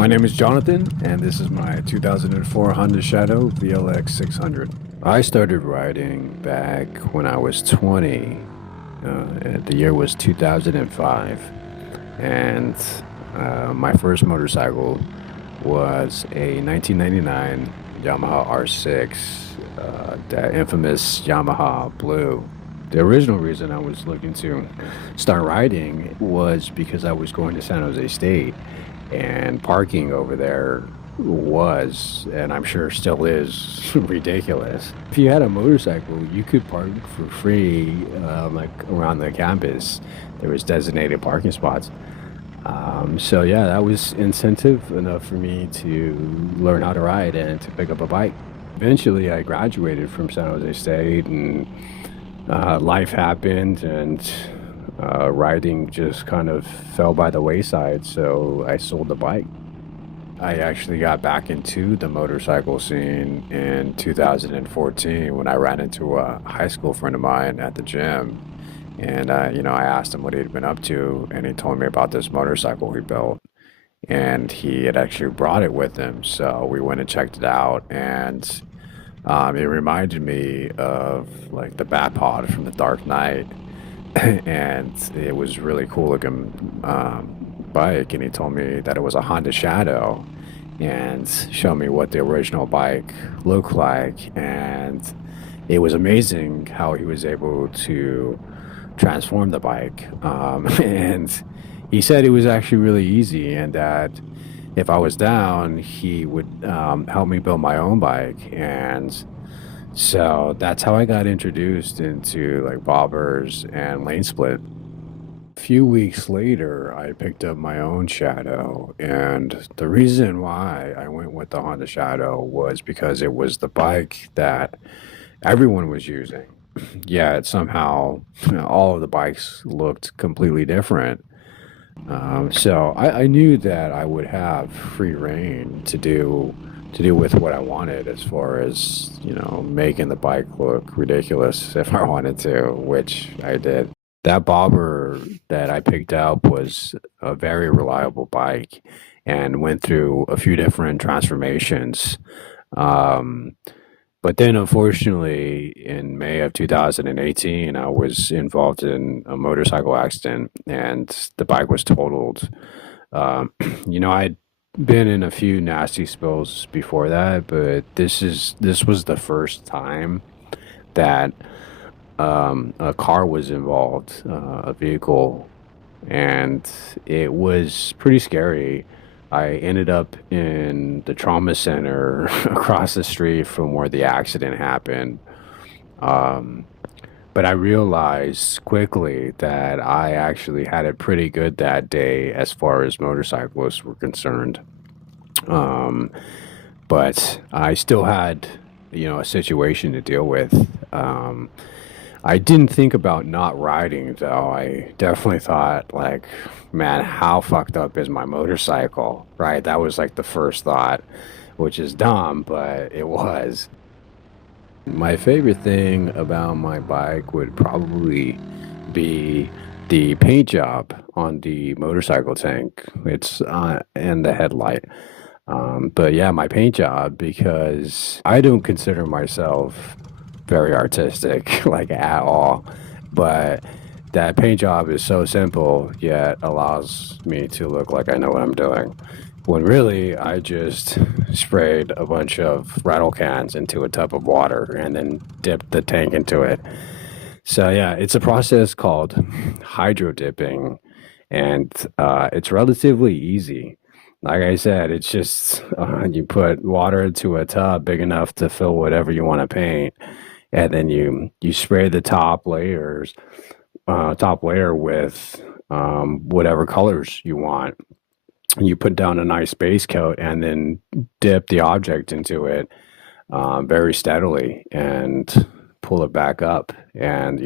My name is Jonathan, and this is my 2004 Honda Shadow VLX 600. I started riding back when I was 20. And the year was 2005, and my first motorcycle was a 1999 Yamaha R6, that infamous Yamaha Blue. The original reason I was looking to start riding was because I was going to San Jose State, and parking over there was, and I'm sure still is, ridiculous. If you had a motorcycle, you could park for free, like around the campus. There was designated parking spots. So yeah, that was incentive enough for me to learn how to ride and to pick up a bike. Eventually, I graduated from San Jose State, and life happened, and riding just kind of fell by the wayside, so I sold the bike. I actually got back into the motorcycle scene in 2014 when I ran into a high school friend of mine at the gym, and I asked him what he'd been up to, and he told me about this motorcycle he built, and he had actually brought it with him, so we went and checked it out, and it reminded me of like the Bat-Pod from The Dark Knight. And it was really cool looking bike, and he told me that it was a Honda Shadow and showed me what the original bike looked like, and it was amazing how he was able to transform the bike. And he said it was actually really easy, and that if I was down, he would help me build my own bike. And so that's how I got introduced into like bobbers and lane split. A few weeks later, I picked up my own Shadow, and the reason why I went with the Honda Shadow was because it was the bike that everyone was using. Yet somehow, all of the bikes looked completely different. So I knew that I would have free reign to do with what I wanted, as far as, making the bike look ridiculous if I wanted to, which I did. That bobber that I picked up was a very reliable bike and went through a few different transformations. Um, but then, unfortunately, in May of 2018, I was involved in a motorcycle accident, and the bike was totaled. Um, I'd been in a few nasty spills before that, but this was the first time that a car was involved, a vehicle, and it was pretty scary. I ended up in the trauma center across the street from where the accident happened. Um, but I realized quickly that I actually had it pretty good that day as far as motorcyclists were concerned. Um, but I still had, a situation to deal with. I didn't think about not riding, though. I definitely thought, like, man, how fucked up is my motorcycle, right? That was like the first thought, which is dumb, but it was. My favorite thing about my bike would probably be the paint job on the motorcycle tank. It's and the headlight. But yeah, my paint job, because I don't consider myself very artistic, like at all. But that paint job is so simple, yet allows me to look like I know what I'm doing. When really, I just sprayed a bunch of rattle cans into a tub of water and then dipped the tank into it. So yeah, it's a process called hydro dipping, and it's relatively easy. Like I said, it's just you put water into a tub big enough to fill whatever you want to paint, and then you spray the top layer with whatever colors you want. You put down a nice base coat and then dip the object into it very steadily and pull it back up. And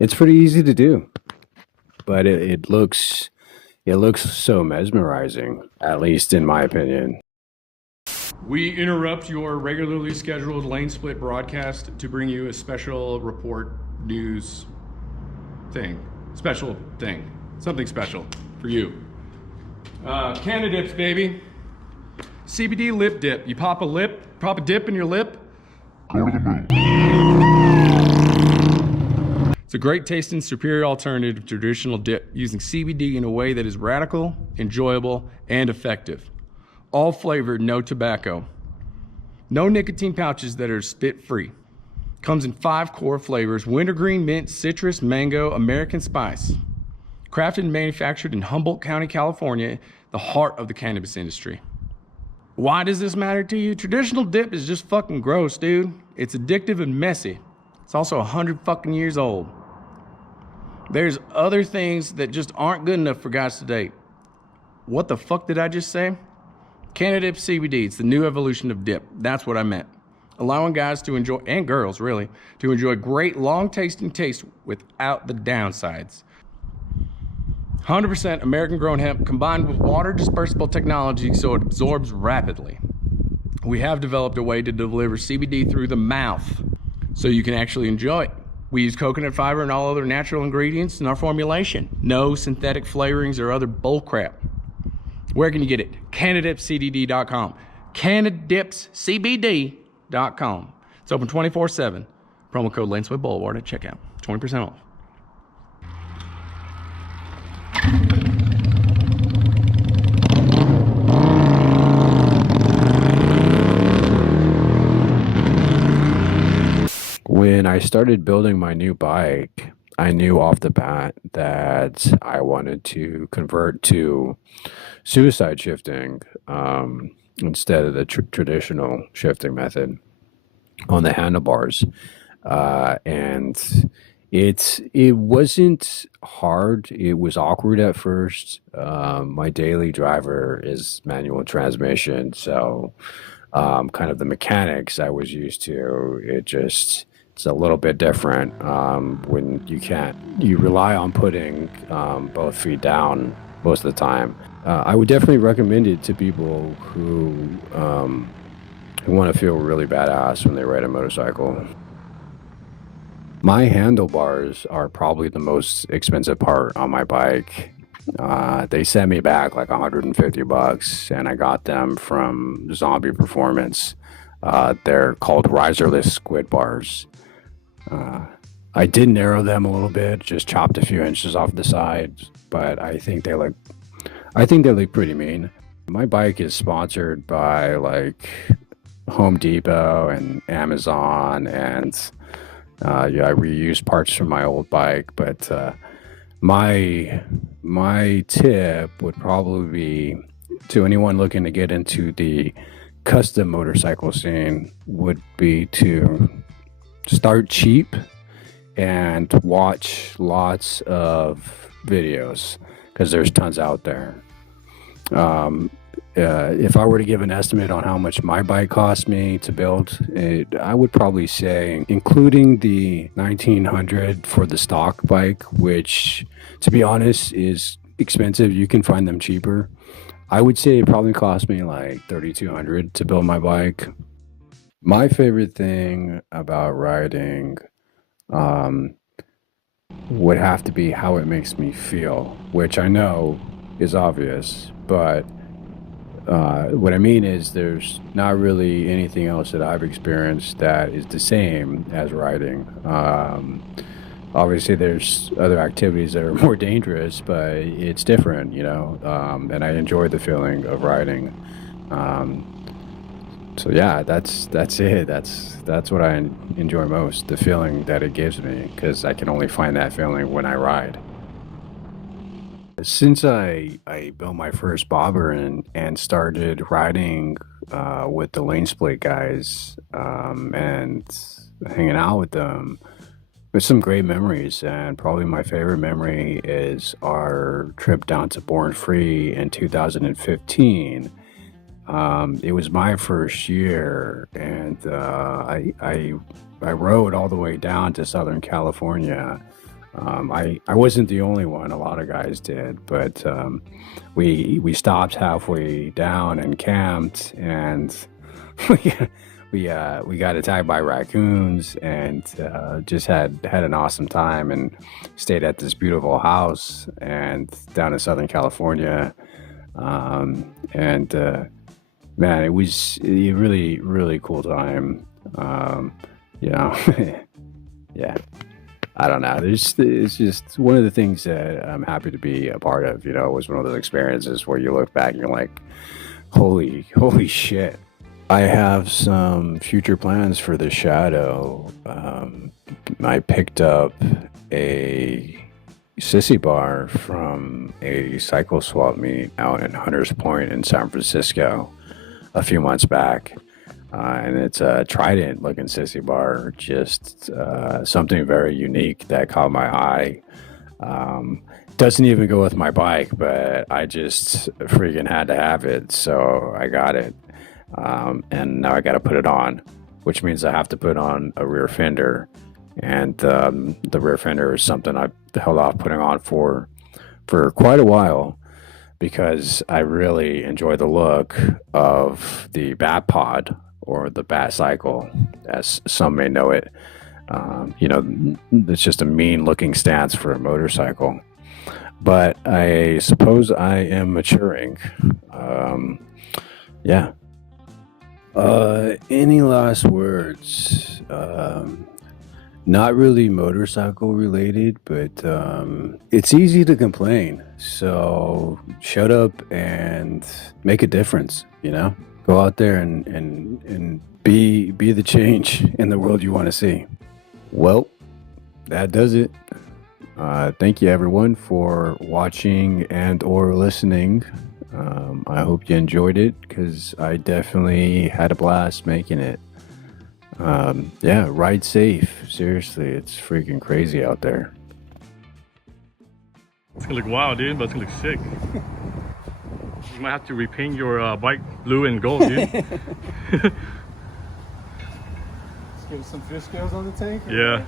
it's pretty easy to do, but it looks so mesmerizing, at least in my opinion. We interrupt your regularly scheduled lane split broadcast to bring you a special report news thing. Special thing. Something special for you. Canadips, baby. CBD lip dip. You pop a dip in your lip. Go to the moon. It's a great tasting, superior alternative to traditional dip, using CBD in a way that is radical, enjoyable, and effective. All flavored, no tobacco. No nicotine pouches that are spit-free. Comes in 5 core flavors: wintergreen, mint, citrus, mango, American spice. Crafted and manufactured in Humboldt County, California, the heart of the cannabis industry. Why does this matter to you? Traditional dip is just fucking gross, dude. It's addictive and messy. It's also 100 fucking years old. There's other things that just aren't good enough for guys to date. What the fuck did I just say? Canadip CBD, it's the new evolution of dip. That's what I meant. Allowing guys to enjoy, and girls really, to enjoy great long tasting taste without the downsides. 100% American grown hemp combined with water dispersible technology so it absorbs rapidly. We have developed a way to deliver CBD through the mouth so you can actually enjoy it. We use coconut fiber and all other natural ingredients in our formulation. No synthetic flavorings or other bullcrap. Where can you get it? CanadipsCBD.com. CanadipsCBD.com. It's open 24/7. Promo code Lnspltblvd at checkout. 20% off. When I started building my new bike, I knew off the bat that I wanted to convert to suicide shifting instead of the traditional shifting method on the handlebars. And it wasn't hard. It was awkward at first. My daily driver is manual transmission, so kind of the mechanics I was used to, it's a little bit different when you rely on putting both feet down most of the time. I would definitely recommend it to people who want to feel really badass when they ride a motorcycle. My handlebars are probably the most expensive part on my bike. They sent me back like $150, and I got them from Zombie Performance. They're called riserless squid bars. I did narrow them a little bit, just chopped a few inches off the side, but I think they look pretty mean. My bike is sponsored by like Home Depot and Amazon, and I reuse parts from my old bike, but my tip would probably be to anyone looking to get into the custom motorcycle scene would be to start cheap and watch lots of videos, because there's tons out there. If I were to give an estimate on how much my bike cost me to build, I would probably say, including the $1,900 for the stock bike, which, to be honest, is expensive. You can find them cheaper. I would say it probably cost me like $3,200 to build my bike. My favorite thing about riding would have to be how it makes me feel, which I know is obvious, but what I mean is there's not really anything else that I've experienced that is the same as riding. Obviously there's other activities that are more dangerous, but it's different, you know, and I enjoy the feeling of riding. So yeah, that's it. That's what I enjoy most, the feeling that it gives me, because I can only find that feeling when I ride. Since I built my first bobber and started riding with the Lnspltblvd guys and hanging out with them, there's some great memories, and probably my favorite memory is our trip down to Born Free in 2015. It was my first year, and I rode all the way down to Southern California. I wasn't the only one, a lot of guys did, but we stopped halfway down and camped, and we got attacked by raccoons, and just had an awesome time, and stayed at this beautiful house and down in Southern California. Man, it was a really, really cool time. You know, yeah. I don't know. It's just one of the things that I'm happy to be a part of. You know, it was one of those experiences where you look back and you're like, holy shit. I have some future plans for the Shadow. I picked up a sissy bar from a cycle swap meet out in Hunters Point in San Francisco a few months back. And it's a Trident looking sissy bar, just something very unique that caught my eye. Doesn't even go with my bike, but I just freaking had to have it, so I got it. And now I got to put it on, which means I have to put on a rear fender. And the rear fender is something I've held off putting on for quite a while, because I really enjoy the look of the Bat Pod, or the Bat Cycle, as some may know it. You know, it's just a mean looking stance for a motorcycle. But I suppose I am maturing. Yeah. Any last words? Not really motorcycle related, but it's easy to complain. So shut up and make a difference, you know? Go out there and be the change in the world you want to see. Well, that does it. Thank you everyone for watching and or listening. I hope you enjoyed it, because I definitely had a blast making it. Yeah, ride safe. Seriously, it's freaking crazy out there. It's gonna look wild, dude, but it's gonna look sick. You might have to repaint your bike blue and gold, dude. Let's give some fish scales on the tank. Yeah.